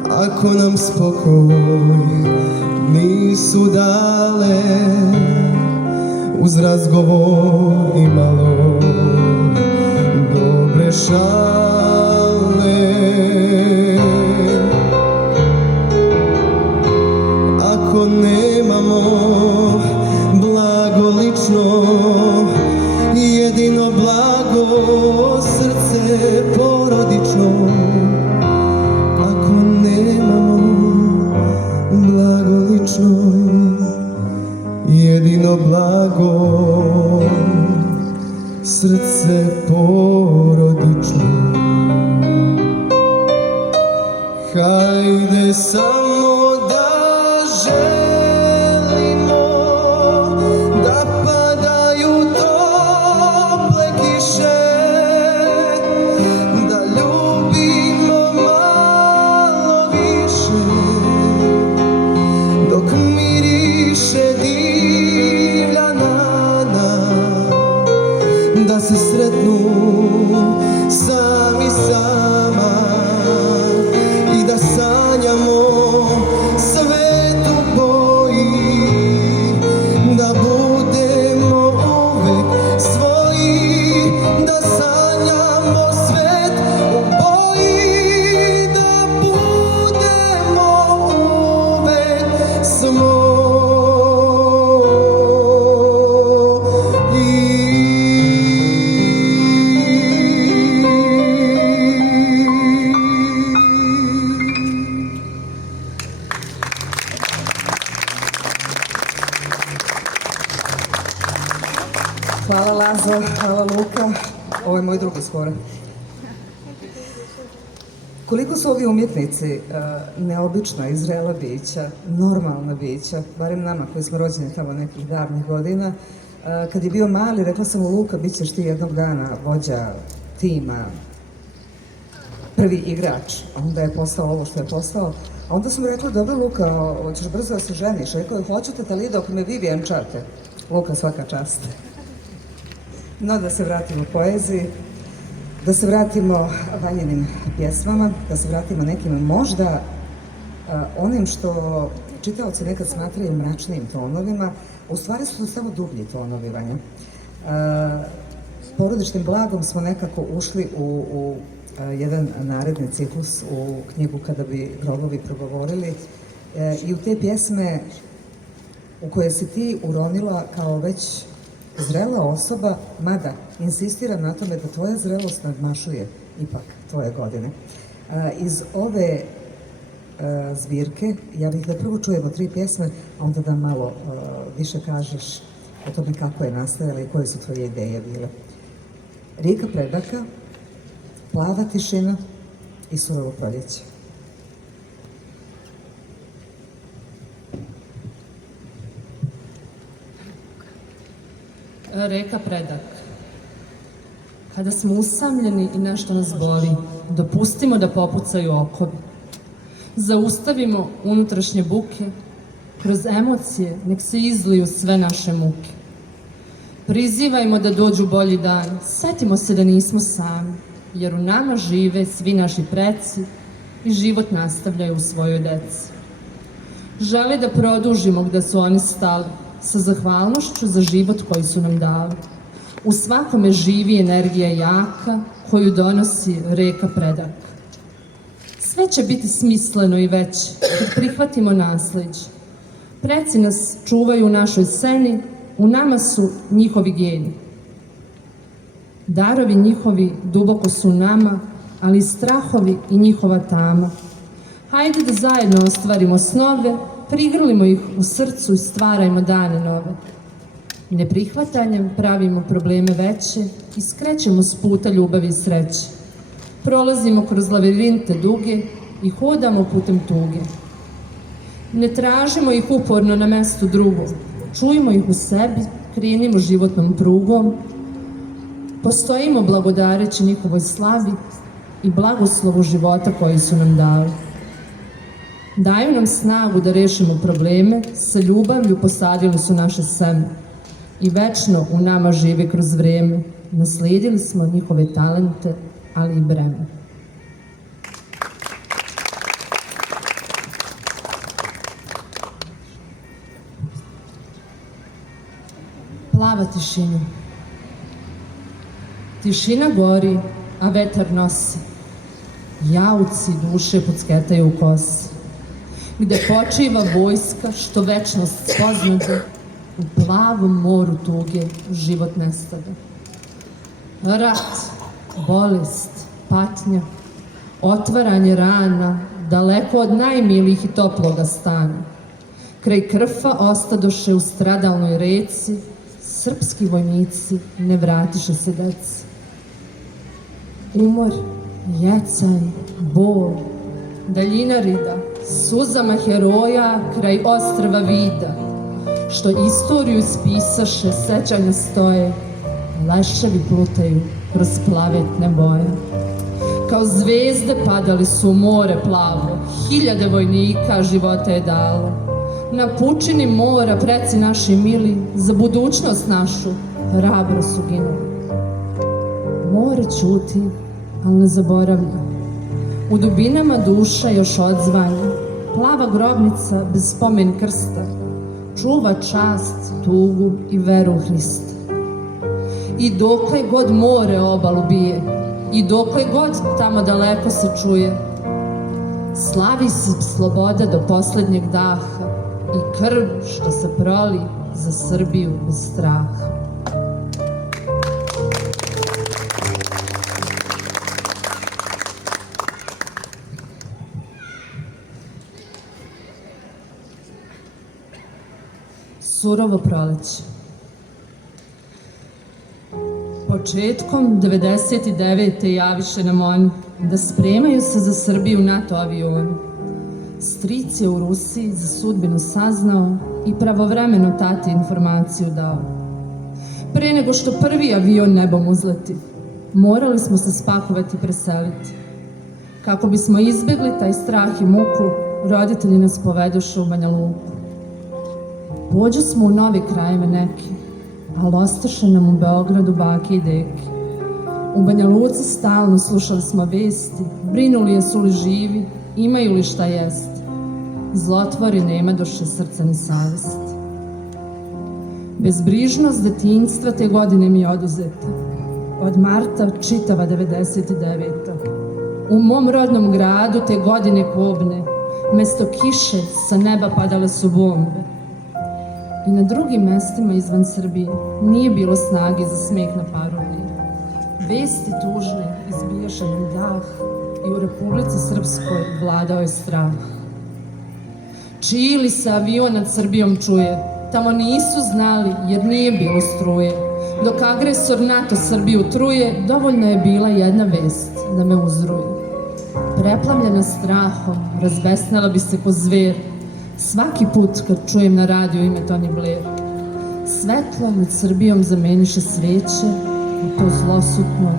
ako nam spokoj nisu dale. Uz razgovor i malo dobre šale, ako nemamo blago lično, jedino blago srce porodično. Ako nemamo blago lično, jedino blago srce porodično. Hajde samo da želimo da padaju tople kiše, da ljubimo malo više, dok miriše divlja nada, da se sretnu sami sama i da sanjamo svetu boji, da budemo uvek svoji, da sanjamo svet u boji, da budemo uvek svoji. Hvala Lazo, hvala Luka. Ovo je moj drugi skoro. Koliko su ovi umjetnici neobična i zrela bića, normalna bića, barem nama koji smo rođeni tamo nekih davnih godina. Kad je bio mali, rekla sam mu, Luka, bit ćeš ti jednog dana vođa tima, prvi igrač. Onda je postao ovo što je postao. A onda sam mu rekla, dobro Luka, hoćeš brzo da se ženiš? Rekao je, hoću te tali dok me vi vjenčate. Luka, svaka čast. No, da se vratimo poeziji, da se vratimo Vanjinim pjesmama, da se vratimo nekim možda onim što čitaoci nekad smatraju mračnim tonovima, u stvari su samo dublji tonovi, Vanja. Porodičnim blagom smo nekako ušli u jedan naredni ciklus, u knjigu Kada bi grobovi progovorili, i u te pjesme u koje si ti uronila kao već zrela osoba, mada insistiram na tome da tvoja zrelost nadmašuje ipak tvoje godine. Iz ove zbirke, ja bih da prvo čujemo 3 pjesme, a onda da malo više kažeš o tome kako je nastajala i koje su tvoje ideje bile. Rijeka predaka, Plava tišina i Surovo proljeće. Reka predak. Kada smo usamljeni i nešto nas boli, dopustimo da popucaju okovi. Zaustavimo unutrašnje buke, kroz emocije nek se izliju sve naše muke. Prizivajmo da dođu bolji dani, setimo se da nismo sami, jer u nama žive svi naši preci i život nastavljaju u svojoj deci. Žele da produžimo gde su oni stali, sa zahvalnošću za život koji su nam dali. U svakome živi energija jaka koju donosi reka predak. Sve će biti smisleno i veće kad prihvatimo nasleđe. Preci nas čuvaju u našoj seni, u nama su njihovi geni. Darovi njihovi duboko su u nama, ali i strahovi i njihova tama. Hajde da zajedno ostvarimo snove, prigrlimo ih u srcu i stvarajmo dane nove. Neprihvatanjem pravimo probleme veće i skrećemo s puta ljubavi i sreće. Prolazimo kroz labirinte duge i hodamo putem tuge. Ne tražimo ih uporno na mestu drugom, čujmo ih u sebi, krenimo životnom prugom, postojimo blagodareći njihovoj slavi i blagoslovu života koji su nam dali. Daju nam snagu da rešimo probleme, sa ljubavlju posadili su naše seme i večno u nama žive kroz vreme. Naslijedili smo njihove talente, ali i breme. Plava tišina. Tišina gori, a vetar nosi. Jauci duše pucketaju u kosi. Gde počiva vojska što večnost spoznade, u plavom moru tuge život nestade. Rat, bolest, patnja, otvaranje rana, daleko od najmilijih i toploga stana. Kraj krfa ostadoše u stradalnoj reci, srpski vojnici ne vratiše se deci. Umor, jecaj, bol, daljina rida, suzama heroja kraj ostrva vida, što istoriju ispisaše, sećanja stoje, leševi plutaju kroz plavetne boje. Kao zvezde padali su u more plavo, hiljade vojnika života je dalo. Na pučini mora preci naši mili, za budućnost našu hrabro su ginuli. More ćuti, ali ne zaboravlja. U dubinama duša još odzvanja, plava grobnica bez spomen krsta, čuva čast, tugu i veru u Hrista. I dokle god more obalu bije, i dokle god tamo daleko se čuje, slavi se sloboda do poslednjeg daha i krv što se proli za Srbiju bez straha. Surovo proleće. Početkom 99. javiše nam oni da spremaju se za Srbiju NATO avionu. Stric je u Rusiji za sudbinu saznao i pravovremeno tati informaciju dao. Pre nego što prvi avion nebom uzleti, morali smo se spakovati i preseliti. Kako bismo izbjegli taj strah i muku, roditelji nas povedoše u Banja Luku. Pođu smo u novi krajeve neki, ali ostaše nam u Beogradu bake i deke. U Banja Luci stalno slušali smo vesti, brinuli jesu li živi, imaju li šta jest. Zlotvori nema doše srca ni savesti. Bezbrižnost detinjstva te godine mi je oduzeta. Od marta čitava 99. U mom rodnom gradu te godine kobne, mesto kiše sa neba padale su bombe. I na drugim mestima izvan Srbije nije bilo snage za smeh na paroliji. Vesti tužne izbijaše nam dah i u Republici Srpskoj vladao je strah. Čiji li se avion nad Srbijom čuje, tamo nisu znali jer nije bilo struje. Dok agresor NATO Srbiju truje, dovoljno je bila jedna vest da me uzruje. Preplavljena strahom, razbesnela bi se ko zver, svaki put kad čujem na radiju ime Tony Blair. Svetlo nad Srbijom zameniše sveće i to zlosutno,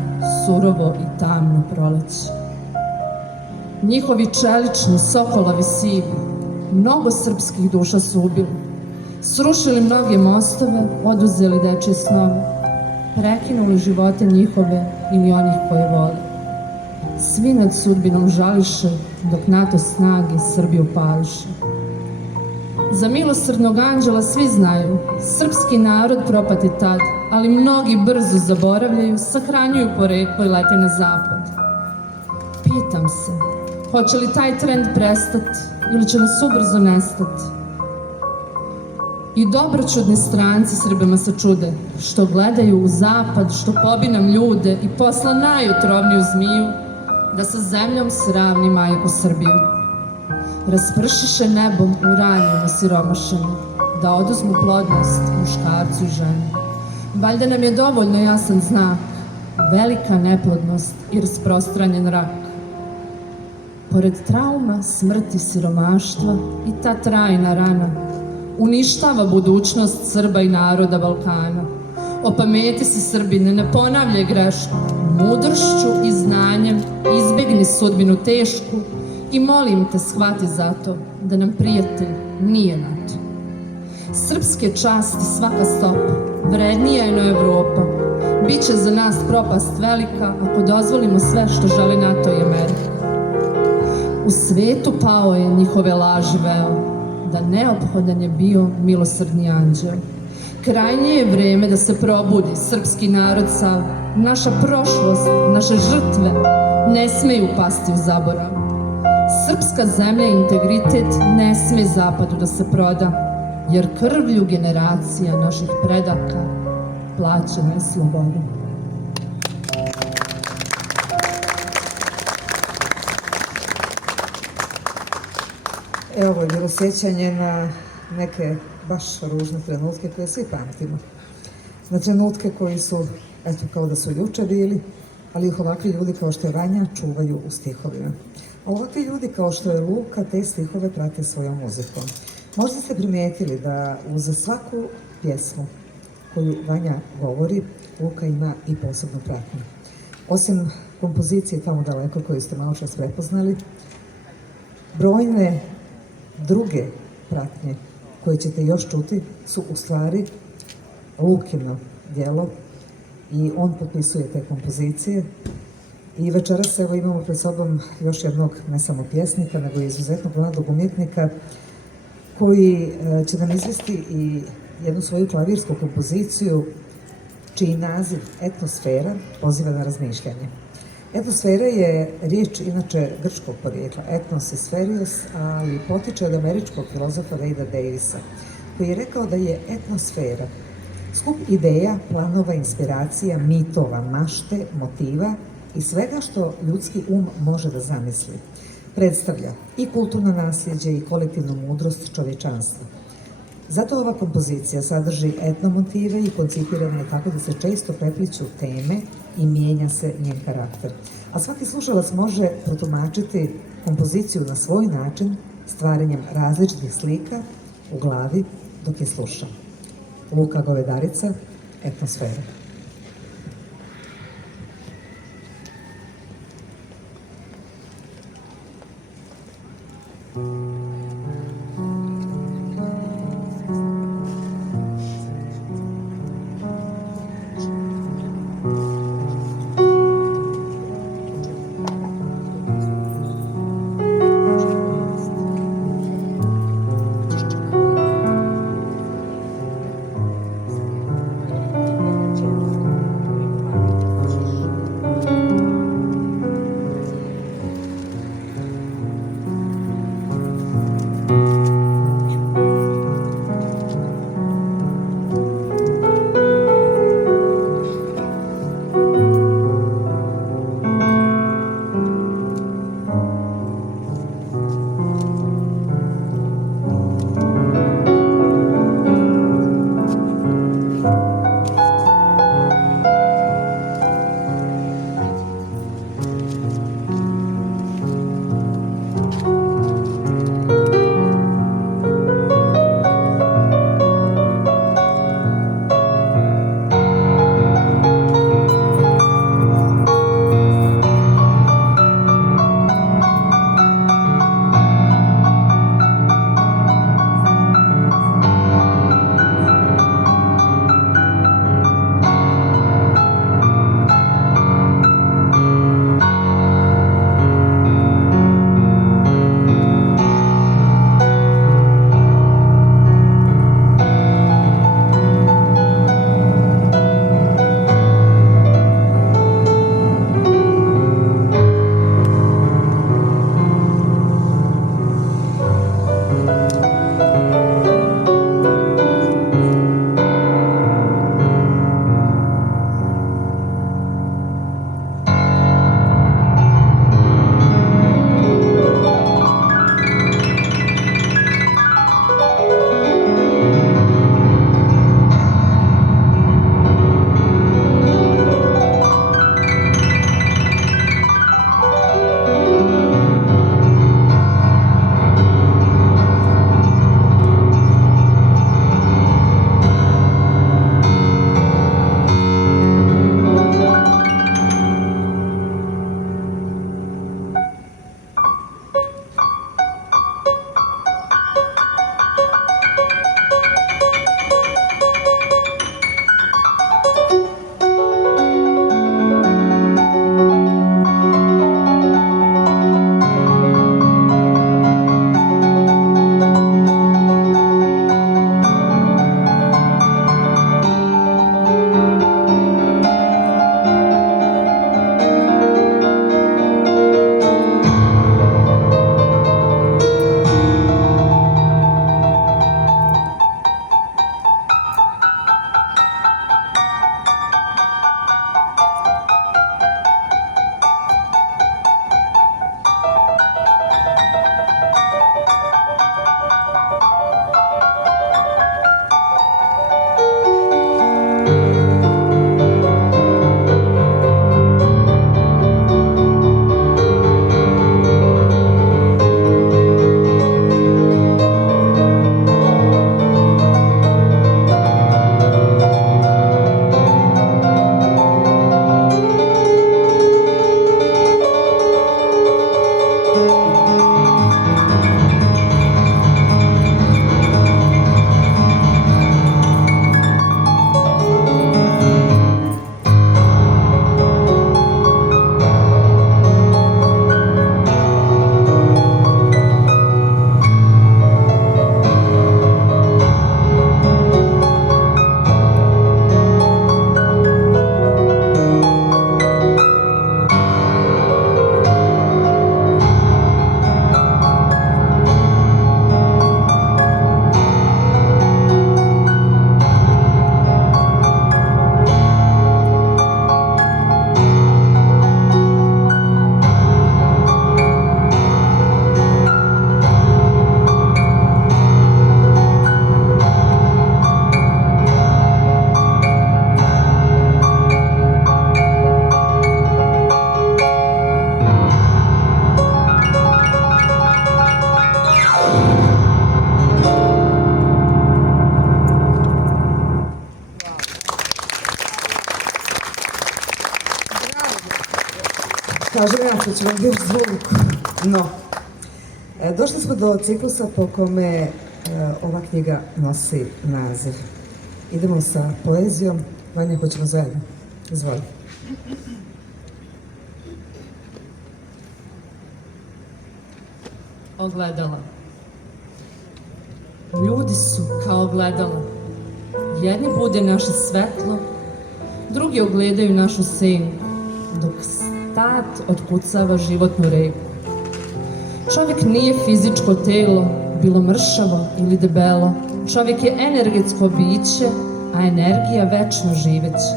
surovo i tamno proleće. Njihovi čelični, sokolovi sivi, mnogo srpskih duša su ubili. Srušili mnoge mostove, oduzeli dečje snove, prekinuli živote njihove ili onih koje vole. Svi nad sudbinom žališe, dok NATO snage Srbiju pališe. Za milosrdnog anđela svi znaju, srpski narod propati tad, ali mnogi brzo zaboravljaju, sahranjuju poreklo i lete na zapad. Pitam se, hoće li taj trend prestati ili će nas ubrzo nestati? I dobroćudni stranci Srbima se čude, što gledaju u zapad, što pobi nam ljude i posla najotrovniju zmiju, da sa zemljom sravni majku Srbiju. Raspršiše nebom u ranjima siromašene, da oduzmu plodnost muškarcu i ženi. Valjda nam je dovoljno jasan znak, velika neplodnost i rasprostranjen rak. Pored trauma, smrti, siromaštva i ta trajna rana uništava budućnost Srba i naroda Balkana. Opameti se, Srbine, ne ponavljaj grešku, mudrošću i znanjem izbjegni sudbinu tešku i molim te shvati zato da nam prijatelj nije NATO. Srpske časti svaka stopa, vrednija je no Evropa. Biće za nas propast velika ako dozvolimo sve što želi NATO i Amerika. U svetu pao je njihove laži veo, da neophodan je bio milosrdni anđeo. Krajnje je vreme da se probudi srpski narod sav. Naša prošlost, naše žrtve ne smeju pasti u zaborav. Srpska zemlja i integritet ne sme zapadu da se proda, jer krvlju generacija naših predaka plaćena je sloboda. Ovo je bilo sjećanje na neke baš ružne trenutke koje svi pamtimo. Na trenutke koji su, eto, kao da su juče bili, ali ih ovakvi ljudi kao što je Vanja čuvaju u stihovima. A ovakvi ljudi kao što je Luka te stihove prate svojom muzikom. Možda ste primijetili da uz svaku pjesmu koju Vanja govori, Luka ima i posebnu pratnju. Osim kompozicije Tamo daleko koju ste malo čas prepoznali, brojne druge pratnje koje ćete još čuti su u stvari Lukino djelo i on potpisuje te kompozicije. I večeras evo imamo pred sobom još jednog ne samo pjesnika, nego i izuzetnog mladog umjetnika koji će nam izvesti i jednu svoju klavirsku kompoziciju čiji naziv Etnosfera poziva na razmišljanje. Etnosfera je riječ inače grčkog porijekla, etnos i sferios, ali potiče od američkog filozofa Wada Davisa, koji je rekao da je etnosfera skup ideja, planova, inspiracija, mitova, mašte, motiva i svega što ljudski može da zamisli. Predstavlja i kulturno nasljeđe i kolektivnu mudrost čovječanstva. Zato ova kompozicija sadrži etnomotive i koncipirana je tako da se često prepliću teme i mijenja se njen karakter. A svaki slušalac može protumačiti kompoziciju na svoj način, stvaranjem različitih slika u glavi dok je sluša. Luka Govedarica, Etnosfera. kažem ja što ću vam biti zvuk. No, došli smo do ciklusa po kome ova knjiga nosi naziv. Idemo sa poezijom. Vanja, hoćemo zajedno. Izvoli. Ogledala. Ljudi su kao ogledala. Jedni bude naše svetlo, drugi ogledaju našu senku, dok stat otkucava životnu reku. Čovjek nije fizičko telo, bilo mršavo ili debelo. Čovjek je energetsko biće, a energija večno živeće.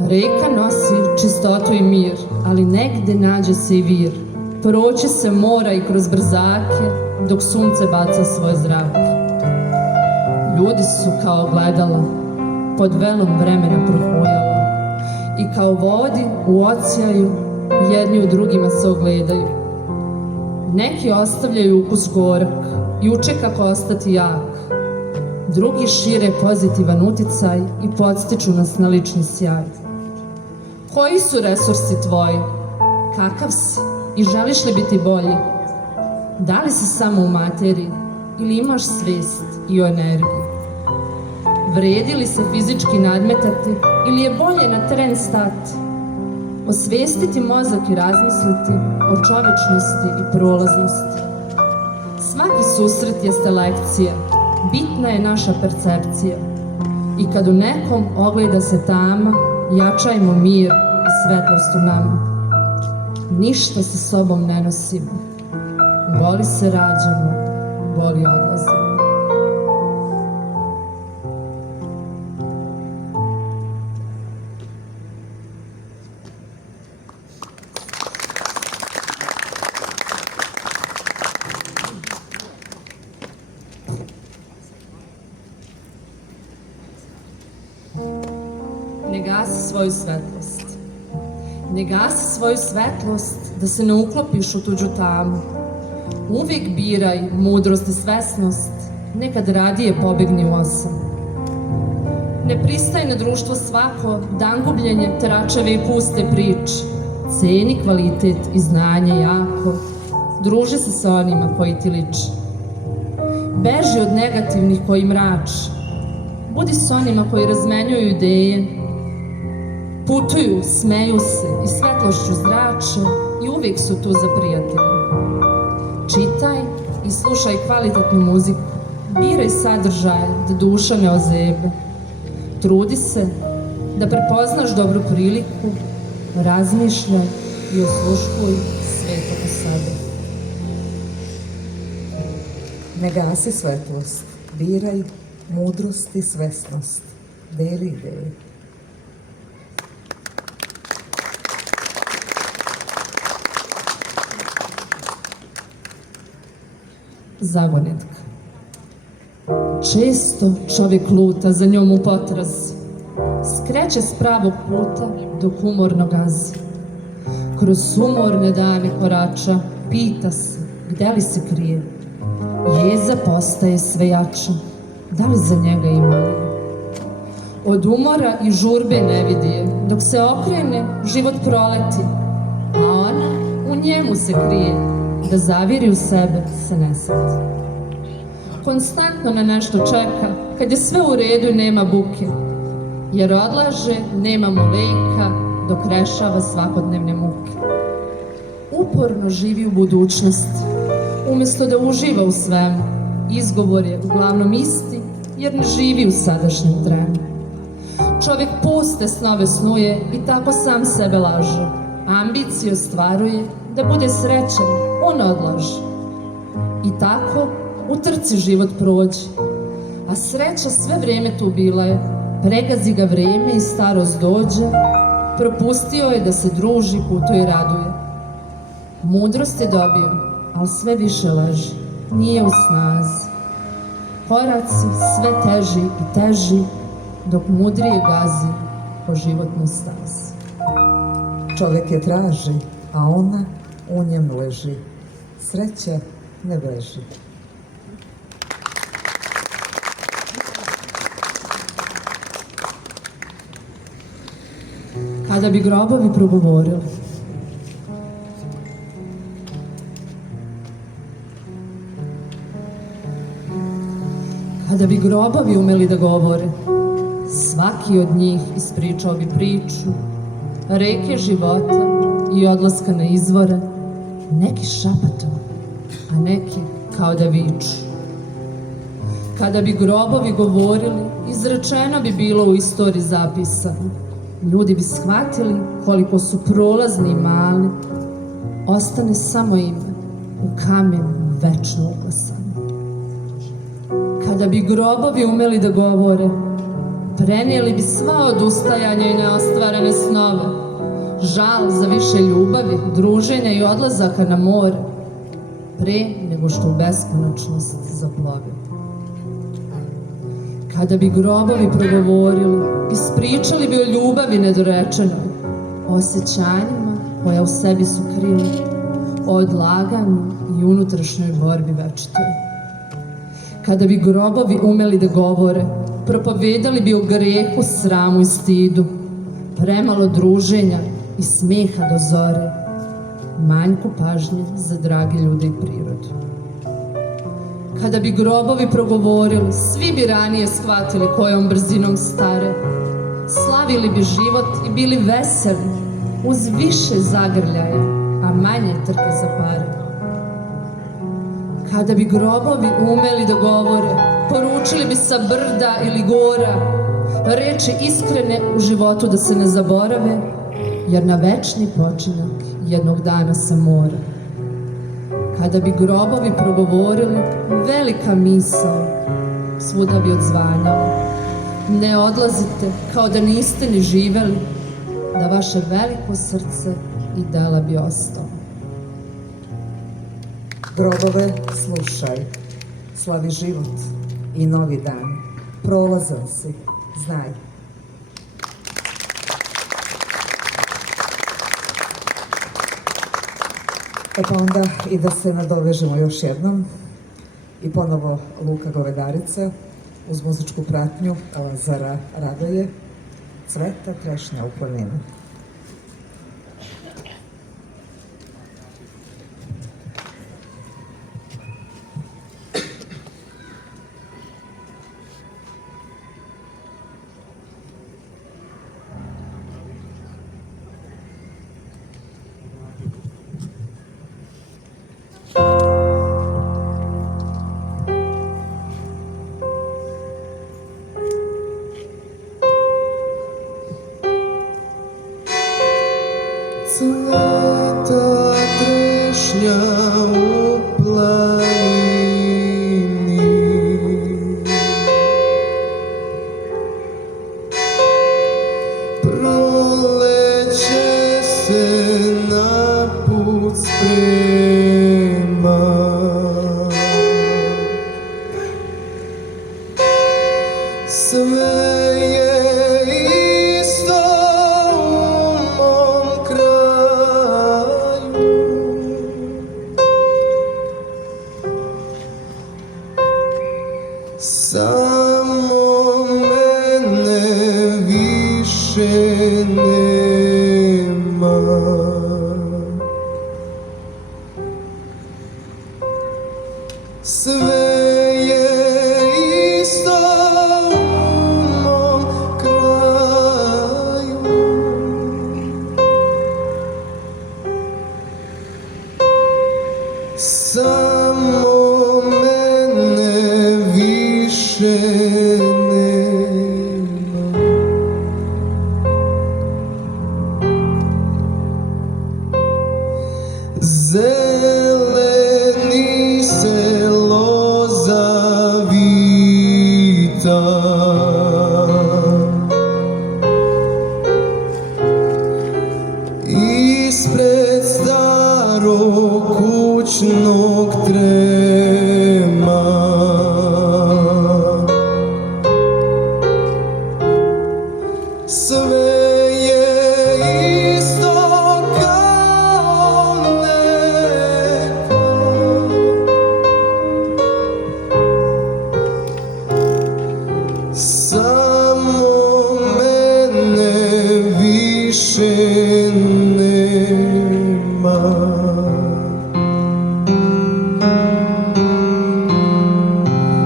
Reka nosi čistotu i mir, ali negde nađe se i vir. Proći se mora i kroz brzake, dok sunce baca svoje zrake. Ljudi su kao ogledala, pod velom vremena prohujala. I kao vodi u oceanu, jedni u drugima se ogledaju. Neki ostavljaju ukus gorak i uče kako ostati jak. Drugi šire pozitivan uticaj i podstiču nas na lični sjaj. Koji su resursi tvoji? Kakav si? I želiš li biti bolji? Da li si samo u materiji ili imaš svest i o energiji? Vredi li se fizički nadmetati ili je bolje na teren stati? Osvestiti mozak i razmisliti o čovečnosti i prolaznosti. Svaki susret jeste lekcija, bitna je naša percepcija. I kad u nekom ogleda se tama, jačajmo mir i svetlost u nama. Ništa sa sobom ne nosimo, goli se rađamo, goli odlazimo. Ne gasi svoju svetlost. Ne gasi svoju svetlost da se ne uklopiš u tuđu tamu. Uvijek biraj mudrost i svesnost, nekad radije pobegni u osam. Ne pristaj na društvo svako, dan gubljenje, tračeve i puste priče. Ceni kvalitet i znanje jako, druži se sa onima koji ti liče. Beži od negativnih koji mrače, budi s onima koji razmenjuju ideje, putuju, smeju se i svetlošću zrače i uvijek su tu za prijatelje. Čitaj i slušaj kvalitetnu muziku, biraj sadržaje da duša ne ozebe. Trudi se da prepoznaš dobru priliku, razmišljaj i osluškuj svet oko sebe. Ne gasi svetlost, biraj mudrost i svesnost, deli ideje. Zagonetka. Često čovjek luta za njom u potrazi, skreće s pravog puta dok umorno gazi. Kroz sumorne dane korača, pita se gde li se krije. Jeza postaje sve jača, da li za njega ima li? Od umora i žurbe ne vidi je, dok se okrene, život proleti, a ona u njemu se krije, da zaviri u sebe se ne seti. Konstantno na nešto čeka, kad je sve u redu i nema buke, jer odlaže, nemamo leka, dok rešava svakodnevne muke. Uporno živi u budućnosti, umjesto da uživa u svemu. Izgovor je uglavnom isti, jer ne živi u sadašnjem trenu. Čovjek puste snove snuje i tako sam sebe laže. Ambicije ostvaruje, da bude srećan, on odlaže. I tako u trci život prođe. A sreća sve vrijeme tu bila je, pregazi ga vrijeme i starost dođe, propustio je da se druži, putuje i raduje. Mudrost je dobio, ali sve više leži, nije u snazi. Koraci sve teži i teži, dok mudrije gazi po životnoj stazi. Čovjek je traži, a ona u njem leži. Sreća ne beži. Kada bi grobovi progovorili, Kada bi grobovi umeli da govore, svaki od njih ispričao bi priču, reke života i odlaska na izvore, neki šapatom, a neki kao da viču. Kada bi grobovi govorili, izrečeno bi bilo u istoriji zapisano. Ljudi bi shvatili koliko su prolazni i mali, ostane samo ime u kamenu večno uklesano. Kada bi grobovi umeli da govore, prenijeli bi sva odustajanja i neostvarene snove, žal za više ljubavi, druženja i odlazaka na more, pre nego što u beskonačnost zaplovi. Kada bi grobovi progovorili, ispričali bi o ljubavi nedorečenoj, o osjećanjima koja u sebi su krili, o odlaganju i unutrašnjoj borbi večitoj. Kada bi grobovi umeli da govore, propovedali bi o grehu, sramu i stidu, premalo druženja i smeha do zore, manjku pažnje za dragi ljude i prirodu. Kada bi grobovi progovorili, svi bi ranije shvatili kojom brzinom stare, slavili bi život i bili veseli, uz više zagrljaja, a manje trke za pare. Kada bi grobovi umeli da govore, poručili bi sa brda ili gora, reči iskrene u životu da se ne zaborave, jer na večni počinak jednog dana se mora. Kada bi grobovi progovorili, velika misao svuda bi odzvanjala. Ne odlazite kao da niste ni živeli, da vaše veliko srce i dela bi ostalo. Grobove slušaj, slavi život i novi dan. Prolazan si, znaj. Pa onda i da se nadovežemo još jednom i ponovo Luka Govedarica uz muzičku pratnju Lazara Radoje, Cveta trešnja u planinu. Cveta trešnja u planini, proleće se na put sprema. Sve je isto u mom kraju, samo mene više nema. Sve je isto u mom kraju, samo mene više nema. Zeleni se loza vita, ispred starog kućnog trema. Sve je isto kao nekad, samo mene više nema.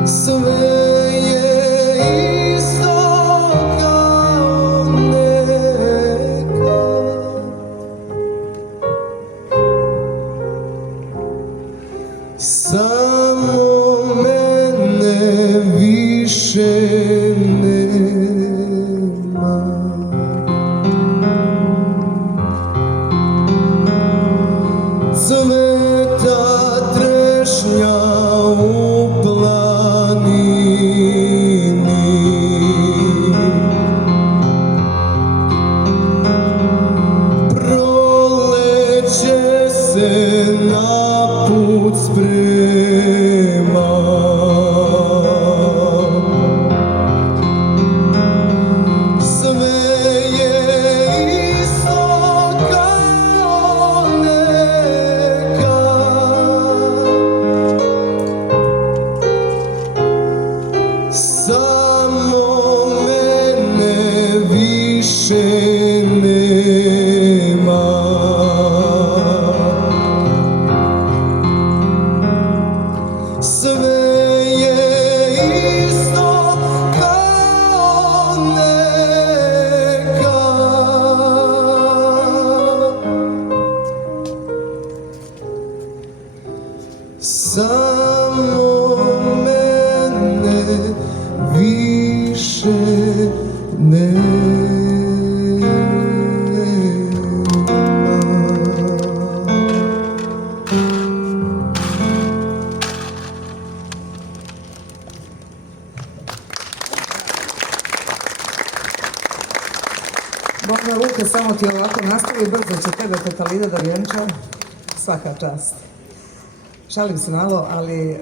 Sve nema. Cveta trešnja u planini, proleće se na put sprema. Sve je isto kao nekad, samo mene više nema. Sve je isto kao nekad, samo mene više nema. Bogna Luka, samo ti ovako nastavi, brzo će tebe Katalina da vjenča. Svaka čast. Šalim se malo, ali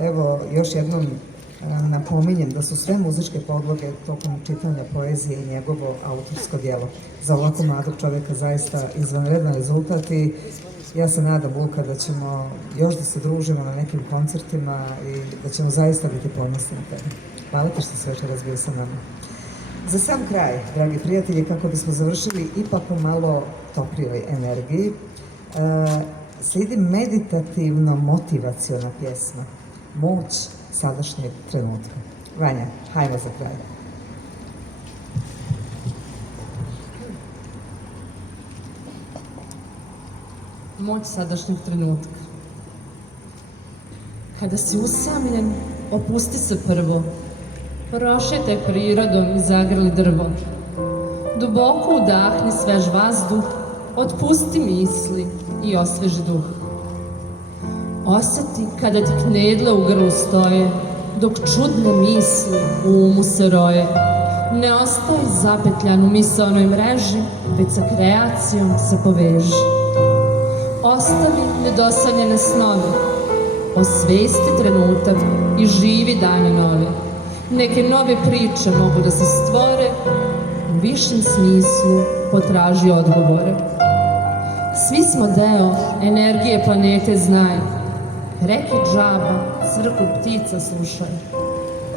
evo još jednom napominjem da su sve muzičke podloge tokom čitanja poezije i njegovo autorsko djelo. Za ovako mladog čovjeka zaista izvanredan rezultat i ja se nadam, Luka, da ćemo još da se družimo na nekim koncertima i da ćemo zaista biti ponosni na tebe. Hvala ti što si večeras bio sa nama. Za sam kraj, dragi prijatelji, kako bismo završili ipak u malo toplijoj energiji, slijedi meditativno-motivaciona pjesma Moć sadašnjeg trenutka. Vanja, hajmo za kraj. Moć sadašnjeg trenutka. Kada si usamljen, opusti se prvo. Prošetaj prirodom i zagrli drvo. Duboko udahni svež vazduh, otpusti misli i osveži duh. Osjeti kada ti knedle u grlu stoje, dok čudne misli u umu se roje. Ne ostaj zapetljan u misaonoj mreži, već sa kreacijom se poveži. Ostavi nedosanjene snove, osvesti trenutak i živi dane nove. Neke nove priče mogu da se stvore, u višem smislu potraži odgovore. Svi smo deo energije planete znaj, reke džaba, crku ptica slušaj.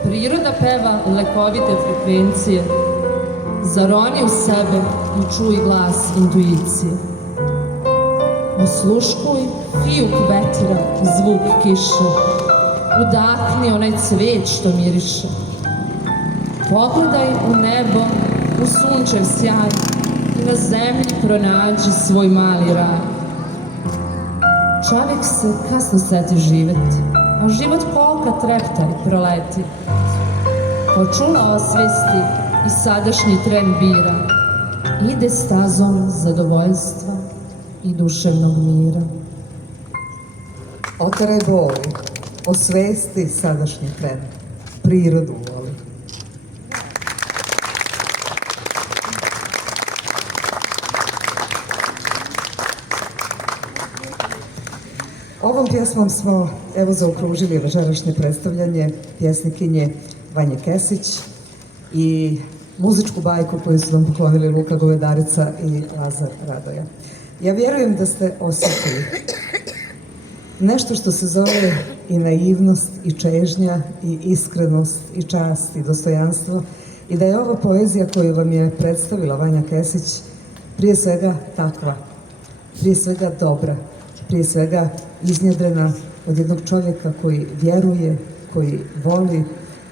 Priroda peva lekovite frekvencije, zaroni u sebe i čuj glas intuicije. Osluškuj fijuk vetra i zvuk kiše, udahni onaj cvet što miriše. Pogledaj u nebo, u sunčev sjaj i na zemlji pronađi svoj mali raj. Čovjek se kasno seti živjeti, a život kolka trepta i proleti. Počula osvesti i sadašnji tren bira, ide stazom zadovoljstva i duševnog mira. Oteraj boli, osvesti sadašnji tren, prirodu voli. Ovom pjesmom smo evo zaokružili večerašnje predstavljanje pjesnikinje Vanje Kesić i muzičku bajku koju su nam poklonili Luka Govedarica i Lazar Radoja. Ja vjerujem da ste osjetili nešto što se zove i naivnost, i čežnja, i iskrenost, i čast, i dostojanstvo, i da je ova poezija koju vam je predstavila Vanja Kesić prije svega takva, prije svega dobra, prije svega iznjedrena od jednog čovjeka koji vjeruje, koji voli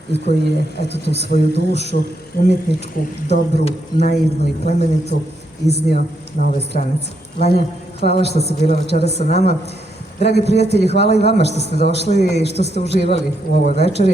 i koji je, eto, tu svoju dušu, umjetničku, dobru, naivnu i plemenitu iznio na ove stranice. Vanja, hvala što si bila večeras sa nama. Dragi prijatelji, hvala i vama što ste došli i što ste uživali u ovoj večeri.